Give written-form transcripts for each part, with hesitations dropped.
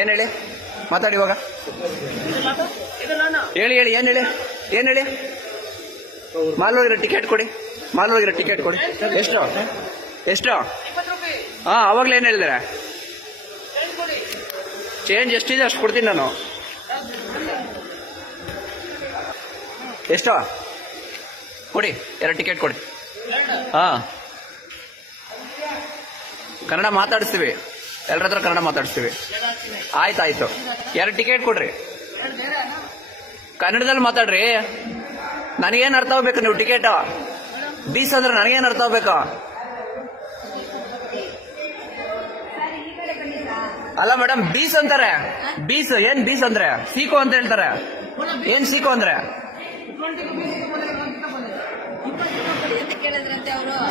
ಏನ್ ಹೇಳಿ, ಮಾತಾಡಿ ಇವಾಗ. ಹೇಳಿ ಹೇಳಿ, ಏನ್ ಹೇಳಿ, ಏನ್ ಹೇಳಿ. ಮಾಲೂರಿರೋ ಟಿಕೆಟ್ ಕೊಡಿ, ಮಾಲೂರಿರೋ ಟಿಕೆಟ್ ಕೊಡಿ. ಎಷ್ಟು ಎಷ್ಟು? ಹಾ, ಅವಾಗ್ಲೇ ಏನ್ ಹೇಳಿದಾರೆ? ಚೇಂಜ್ ಎಷ್ಟಿದೆ ಅಷ್ಟು ಕೊಡ್ತೀನಿ ನಾನು. ಎಷ್ಟು ಕೊಡಿ, 2 ಟಿಕೆಟ್ ಕೊಡಿ. ಹಾ, ಕನ್ನಡ ಮಾತಾಡಿಸ್ತೀವಿ, ಎಲ್ಲರ ಹತ್ರ ಕನ್ನಡ ಮಾತಾಡಿಸ್ತೀವಿ. ಆಯ್ತಾಯ್ತು, 2 ಟಿಕೆಟ್ ಕೊಡ್ರಿ. ಕನ್ನಡದಲ್ಲಿ ಮಾತಾಡ್ರಿ. ನನಗೇನು ಅರ್ಥ ಆಗ್ಬೇಕು? ನೀವು ಟಿಕೆಟ್ ಬೀಸ್ ಅಂದ್ರೆ ನನಗೇನು ಅರ್ಥ ಆಗ್ಬೇಕು? ಅಲ್ಲ ಮೇಡಮ್, ಬೀಸ್ ಅಂತಾರೆ. ಬೀಸ್ ಏನ್? ಬೀಸ್ ಅಂದ್ರೆ ಸೀಕೋ ಅಂತ ಹೇಳ್ತಾರೆ. ಏನ್ ಸೀಕೋ ಅಂದ್ರೆ?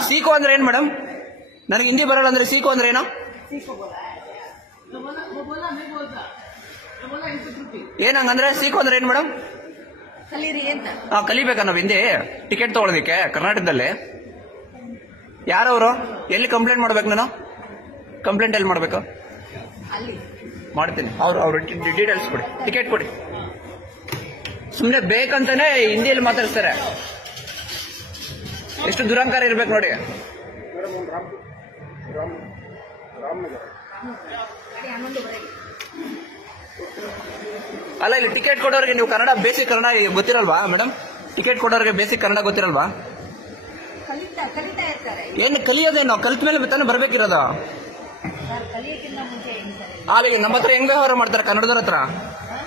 ಸೀಕೋ ಅಂದ್ರೆ ಏನ್ ಮೇಡಮ್? ನನಗೆ ಹಿಂದಿ ಬರಲ್ಲ ಅಂದ್ರೆ ಸೀಕೋ ಅಂದ್ರೆ ಏನೋ? ಏನಂಗಂದ್ರೆ ಸೀಕೋ ಅಂದ್ರೆ ಏನ್ ಮೇಡಮ್? ಕಲಿಬೇಕಾ ನಾವು ಹಿಂದಿ ಟಿಕೆಟ್ ತಗೊಳ್ಳೋದಿಕ್ಕೆ ಕರ್ನಾಟಕದಲ್ಲಿ? ಯಾರವರು? ಎಲ್ಲಿ ಕಂಪ್ಲೇಂಟ್ ಮಾಡ್ಬೇಕು ನಾನು? ಕಂಪ್ಲೇಂಟ್ ಎಲ್ಲಿ ಮಾಡ್ಬೇಕು? ಮಾಡ್ತೀನಿ. ಅವ್ರ ಡೀಟೇಲ್ಸ್ ಕೊಡಿ, ಟಿಕೆಟ್ ಕೊಡಿ. ಸುಮ್ಮನೆ ಬೇಕಂತಾನೆ ಹಿಂದಿಯಲ್ಲಿ ಮಾತಾಡ್ತಾರೆ. ಎಷ್ಟು ದುರಂಕಾರ ಇರ್ಬೇಕು ನೋಡಿ. ಅಲ್ಲ, ಇಲ್ಲಿ ಟಿಕೆಟ್ ಕೊಡೋರಿಗೆ ನೀವು ಕನ್ನಡ ಬೇಸಿಕ್ ಕನ್ನಡ ಗೊತ್ತಿರಲ್ವಾ ಮೇಡಮ್? ಟಿಕೆಟ್ ಕೊಡೋರಿಗೆ ಬೇಸಿಕ್ ಕನ್ನಡ ಗೊತ್ತಿರಲ್ವಾ? ಏನು ಕಲಿಯೋದೇನೋ? ಕಲ್ತ ಮೇಲೆ ತಾನೇ ಬರ್ಬೇಕಿರೋದು. ಆಮೇಲೆ ನಮ್ಮ ಹತ್ರ ಹೆಂಗ್ ವ್ಯವಹಾರ ಮಾಡ್ತಾರೆ? ಕನ್ನಡದವ್ರ ಹತ್ರ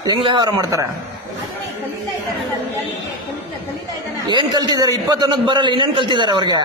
ಹೆಂಗ್ ವ್ಯವಹಾರ ಮಾಡ್ತಾರೆ? ಏನ್ ಕಲ್ತಿದ್ದಾರೆ? 20 ಅನ್ನೋದು ಬರಲ್ಲ, ಇನ್ನೇನ್ ಕಲ್ತಿದ್ದಾರೆ ಅವ್ರಿಗೆ?